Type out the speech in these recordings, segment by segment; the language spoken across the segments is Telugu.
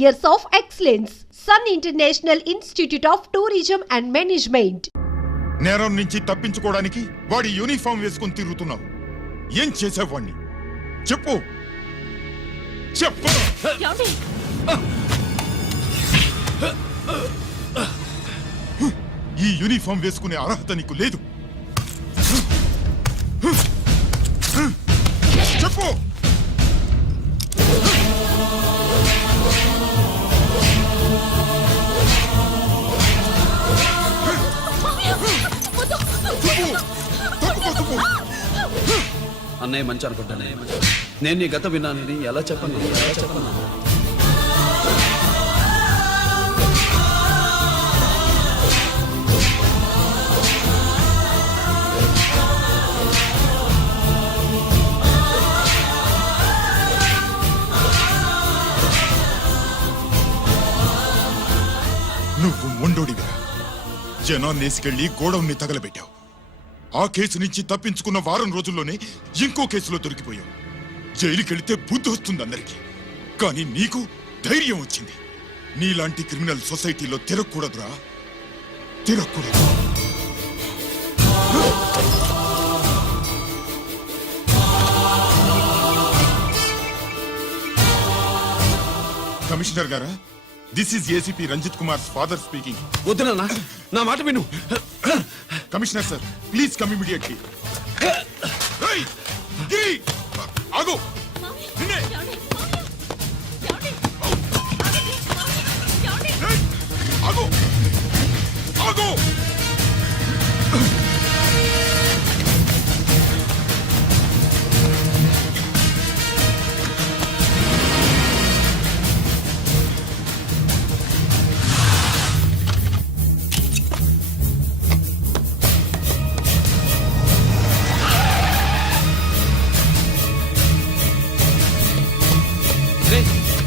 years of excellence. Sun International Institute of Tourism and Management. నేరం నుంచి తప్పించుకోవడానికి వాడి యూనిఫామ్ వేసుకొని తిరుగుతున్నావు. ఏం చేసావాణ్ణి చెప్పు చెప్పు. ఈ యూనిఫామ్ వేసుకునే అర్హత నీకు లేదు. చెప్పు. అన్నయ్య మంచి అనుకుంటానే. నేను నీ గత విన్నానని ఎలా చెప్పను? నువ్వు మొండోడివిరా. జనాన్నేసుకెళ్లి గోడౌన్ని తగలబెట్టావు. ఆ కేసు నుంచి తప్పించుకున్న వారం రోజుల్లోనే ఇంకో కేసులో దొరికిపోయావు. జైలుకెళ్తే బుద్ధి వస్తుంది అందరికీ, కానీ నీకు ధైర్యం వచ్చింది. నీలాంటి క్రిమినల్ సొసైటీలో తిరగకూడదురా, తిరగకూడదు. కమిషనర్ గారా, this is ACP Ranjith Kumar father speaking. వద్దునా, నా మాట విను. Commissioner sir, please come immediately. ఆగు. ఆగు. ఆగు.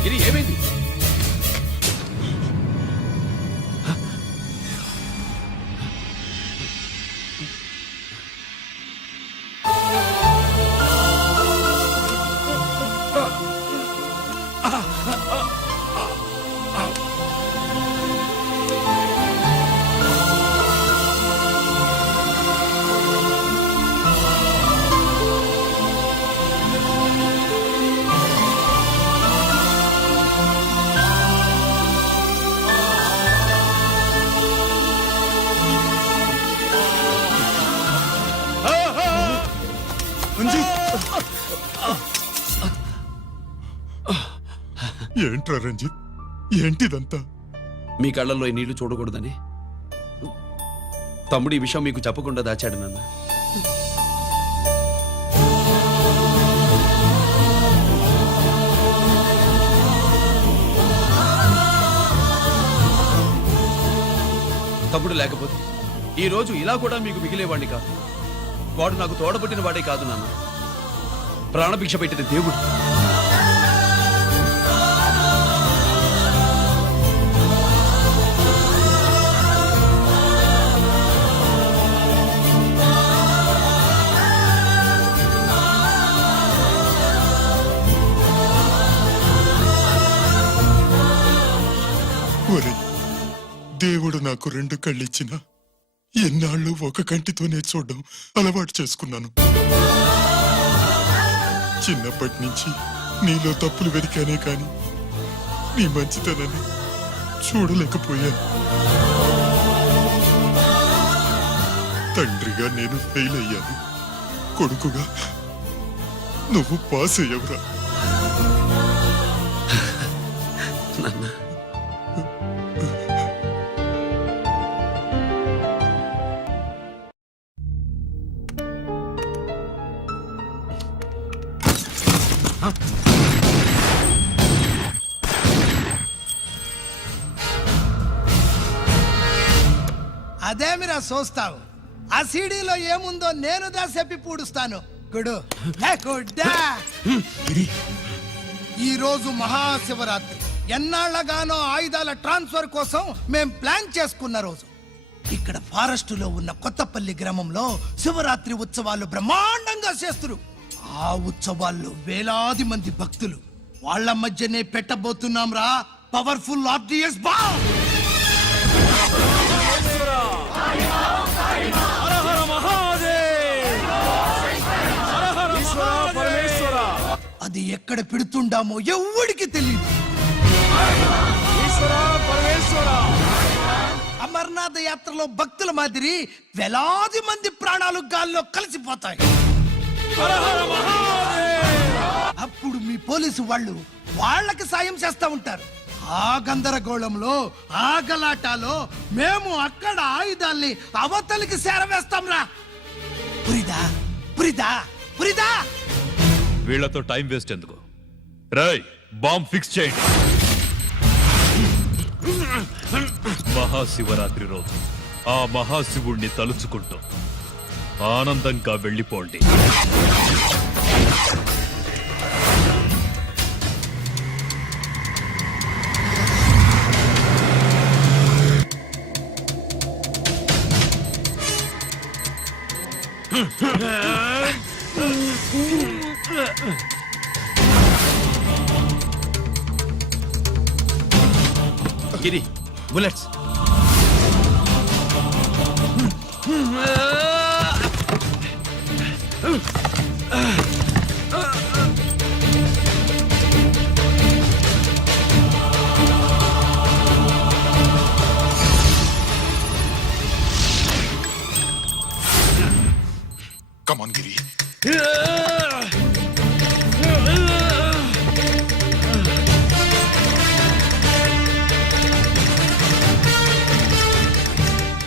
ఇది ఏమైంది? ఏంట్రా రంజిత్, ఏంటిదంతా? మీ కళ్ళల్లో ఈ నీళ్లు చూడకూడదని తమ్ముడు ఈ విషయం మీకు చెప్పకుండా దాచాడు నాన్న. తమ్ముడు లేకపోతే ఈ రోజు ఇలా కూడా మీకు మిగిలేవాడిని కాదు. వాడు నాకు తోడబుట్టిన వాడే కాదు నాన్న, ప్రాణభిక్ష పెట్టిన దేవుడు. దేవుడు నాకు 2 కళ్ళిచ్చినా ఎన్నాళ్ళు ఒక కంటితోనే చూడడం అలవాటు చేసుకున్నాను. చిన్నప్పటి నుంచి నీలో తప్పులు వెతికానే కాని నీ మంచితనాన్ని చూడలేకపోయాను. తండ్రిగా నేను ఫెయిల్ అయ్యాను, కొడుకుగా నువ్వు పాస్ అయ్యవురా. అదేమిరా చూస్తావు? ఆ సీడీలో ఏముందో నేను చెప్పి పూడుస్తాను. గుడు ఈ రోజు మహాశివరాత్రి. ఎన్నాళ్లగానో ఆయుధాల ట్రాన్స్ఫర్ కోసం మేం ప్లాన్ చేసుకున్న రోజు. ఇక్కడ ఫారెస్ట్ లో ఉన్న కొత్తపల్లి గ్రామంలో శివరాత్రి ఉత్సవాలు బ్రహ్మాండంగా చేస్తున్నారు. ఆ ఉత్సవాల్లో వేలాది మంది భక్తులు. వాళ్ళ మధ్యనే పెట్టబోతున్నాం రా పవర్ఫుల్ ఆర్డిఎస్ బాంబ్. అది ఎక్కడ పెడుతుండామో ఎవడికి తెలియదు. అమర్నాథ్ యాత్రలో భక్తుల మాదిరి వేలాది మంది ప్రాణాలు గాల్లో కలిసిపోతాయి. అప్పుడు మీ పోలీసు వాళ్ళు వాళ్ళకి సాయం చేస్తా ఉంటారు. ఆ గందరగోళంలో ఆ గలాటాలో మేము అక్కడ ఆయుధాల్ని అవతలికి చేరవేస్తాం రా. పురిదా పురిదా పురిదా. వీళ్లతో టైం వేస్ట్ ఎందుకు? రై బాంబ్ ఫిక్స్ చేయండి. మహాశివరాత్రి రోజు ఆ మహాశివుణ్ణి తలుచుకుంటూ ఆనందంగా వెళ్ళిపోండి. గిరి బుల్లెట్స్. కమాన్ గిరి.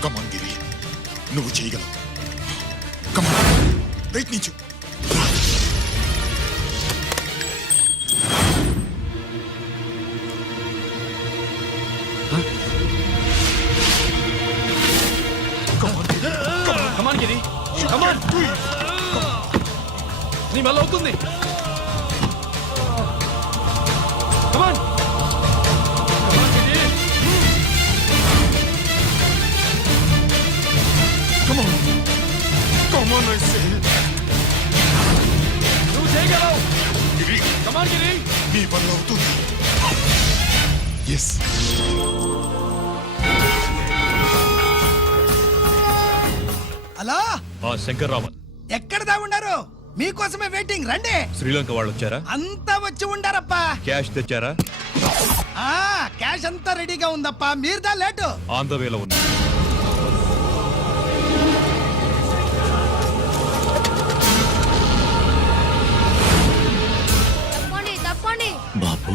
కమాన్ గిరి, నువ్వు చేయగలవు. కమాన్, ప్రయత్నించు. కమాన్ గిరి, కమాన్. నీ వల్ల అవుతుంది. కమాన్. నువ్వు చేయగలవు. గిరి, కమాన్ గిరి. నీ వల్ల అవుతుంది. ఎస్. అలా ఆ శంకర్రామన్ ఎక్కడ దాగుండారు? మీకోసమే వెయిటింగ్. రండి. శ్రీలంక వాళ్ళు వచ్చారా? అంతా వచ్చి ఉండారప్పా. క్యాష్ తెచ్చారా? ఆ క్యాష్ అంతా రెడీగా ఉందప్పా. మీరుదా లేటు. ఆన్ ద వేలో ఉంది. బాబు,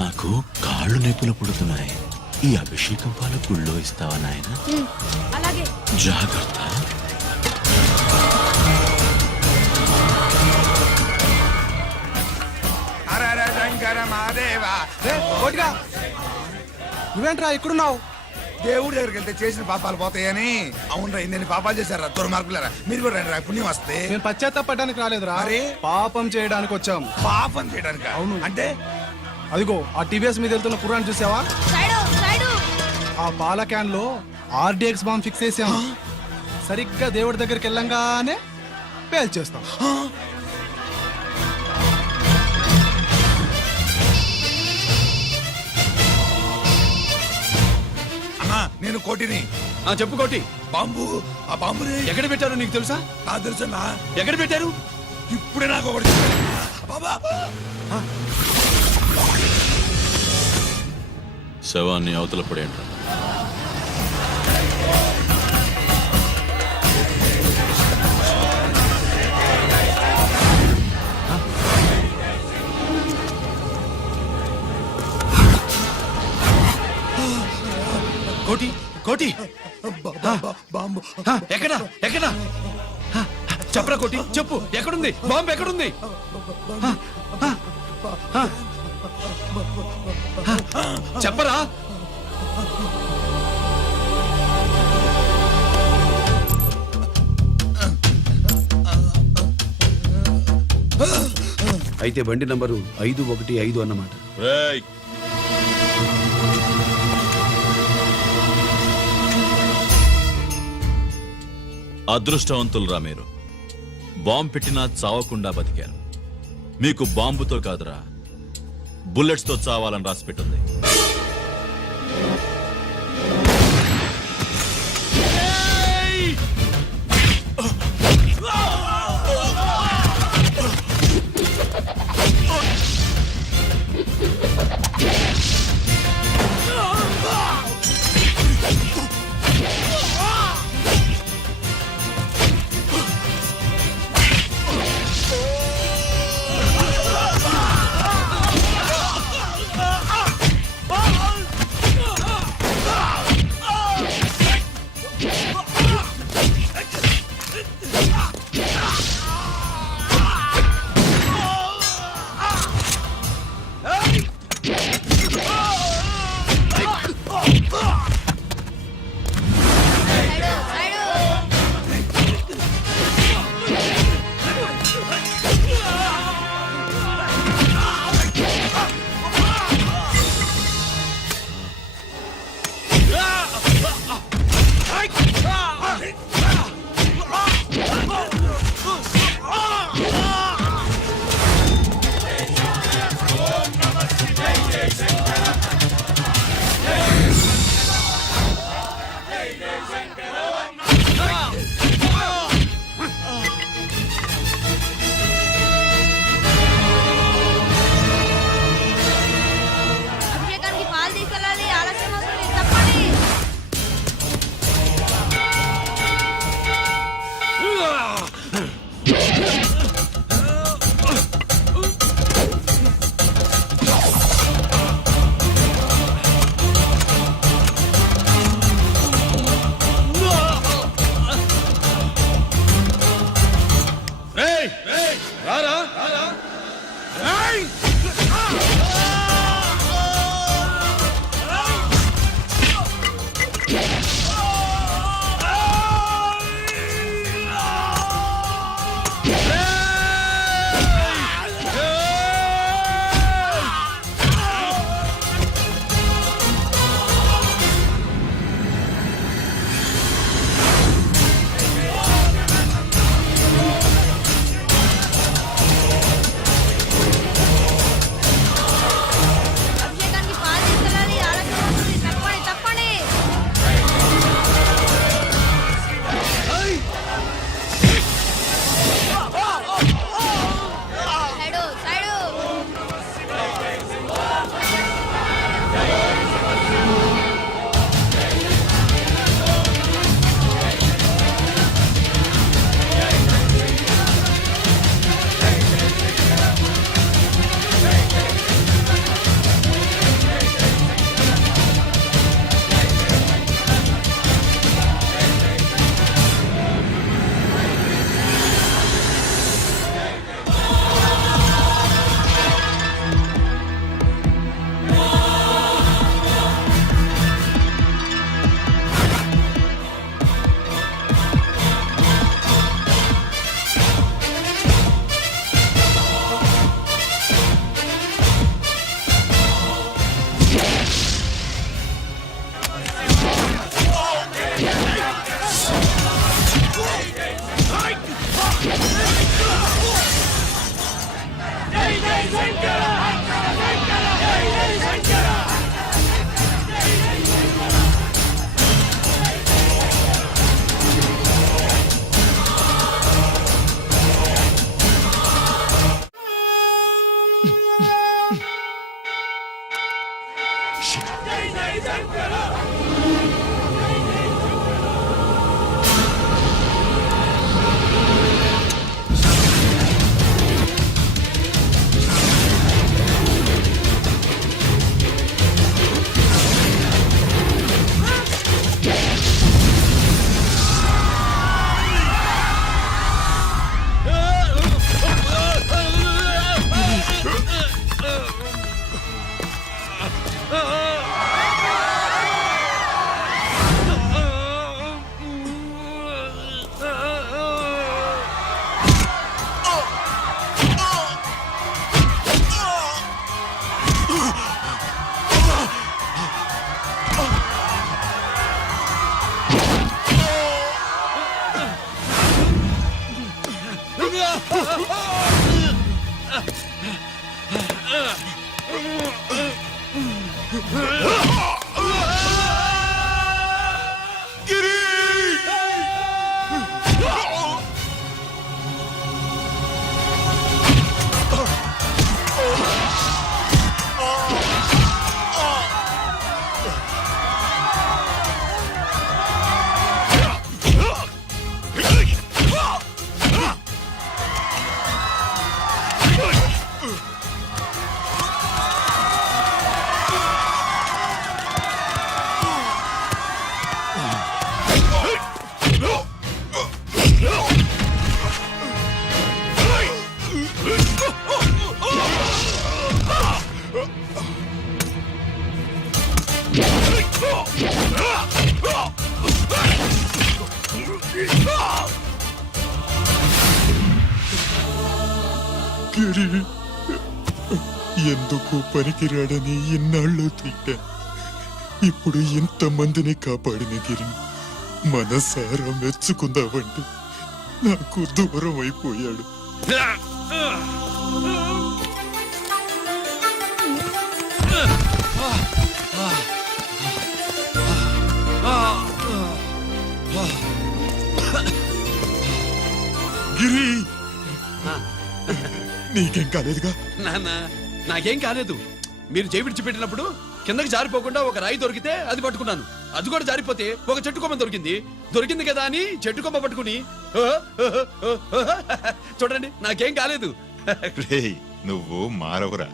నాకు కాళ్ళు నొప్పులు పుడుతున్నాయి. ఈ అభిషేకం పాలు గుళ్ళో ఇస్తావా నాయన? అలాగే. జాగ్రత్త. నువ్వేంట్రా ఇక్కడున్నావు? దేవుడి దగ్గరికి వెళ్తే చేసిన పాపాలు పోతాయని. అవునరా, ఇన్ని పాపాలు చేశారా దుర్మార్గులారా. మీరు కూడా రండి రా, పుణ్యం వస్తే. నేను పశ్చాత్తాపడడానికి రాలేదురా, మరి? పాపం చేయడానికి వచ్చాం. పాపం చేయడానికి? అవును. అంటే అదిగో ఆ టీవీఎస్ మీద వెళ్తున్న కుర్రాన్ని చూసావా? ఆ పాల క్యాన్ లో ఆర్డిఎక్స్ బాంబ్ ఫిక్స్ చేసాం. సరిగ్గా దేవుడి దగ్గరికి వెళ్ళంగానే పేల్చేస్తాం. అన్నా, నేను కోటిని. చెప్పు కోటి. బాంబు, ఆ బాంబుని ఎక్కడ పెట్టారు నీకు తెలుసా? నాకు తెలుసన్నా. ఎక్కడ పెట్టారు? ఇప్పుడే నాకు ఒకటి బాబా. శవాన్ని అవతల పడేంట్రా. కోటి, కోటి. బాంబు ఎక్కడ ఎక్కడ చెప్పరా కోటి, చెప్పు. ఎక్కడుంది బాంబు? ఎక్కడుంది? చెప్పరా. అయితే బండి నంబరు 515 అన్నమాట. రేయ్, అదృష్టవంతులరా మీరు. బాంబు పెట్టినా చావకుండా బతికారు. మీకు బాంబుతో కాదురా, బుల్లెట్స్ తో చావాలని రాసి పెట్టుంది. అభిషేకానికి పాలు తీసుకెళ్ళాలి, ఆలస్యం అవుతుంది, తప్పండి. అభిషేకానికి పాలు తీసుకెళ్ళాలి, ఆలస్యం అవుతుంది, తప్పండి, తప్పండి. Side, side. గిరి ఎందుకు పనికిరాడని ఇన్నాళ్ళు తిట్టా. ఇప్పుడు ఇంతమందిని కాపాడిన గిరిని మనసారా మెచ్చుకుందామంటే నాకు దూరం అయిపోయాడు. గిరి నీకేం కాలేదుగా? నాన్న నాకేం కాలేదు. మీరు చేయి విడిచిపెట్టినప్పుడు కిందకి జారిపోకుండా ఒక రాయి దొరికితే అది పట్టుకున్నాను. అది కూడా జారిపోతే ఒక చెట్టు కొమ్మ దొరికింది కదా అని చెట్టు కొమ్మ పట్టుకుని చూడండి నాకేం కాలేదు. రేయ్, నువ్వు మారవురా.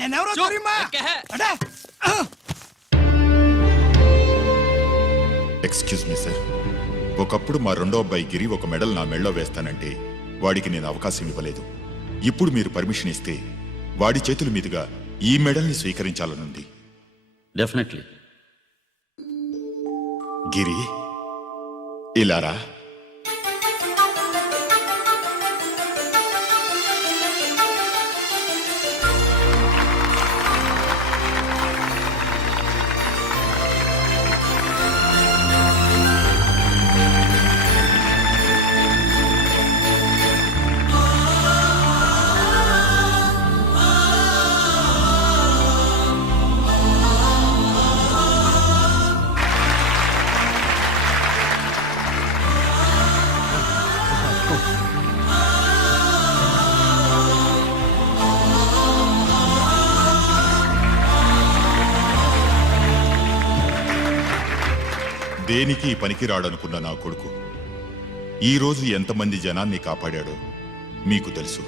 నేనెవరో தெரியுமா? అడే! ఎక్స్క్యూజ్ మీ సార్, ఒకప్పుడు మా రెండో అబ్బాయి గిరి ఒక మెడల్ నా మెడలో వేస్తానంటే వాడికి నేను అవకాశం ఇవ్వలేదు. ఇప్పుడు మీరు పర్మిషన్ ఇస్తే వాడి చేతుల మీదుగా ఈ మెడల్ని స్వీకరించాలనుంది. డెఫినెట్లీ. గిరి ఇలారా. దేనికి పనికిరాడనుకున్న నా కొడుకు ఈరోజు ఎంతమంది జనాన్ని కాపాడాడో మీకు తెలుసు.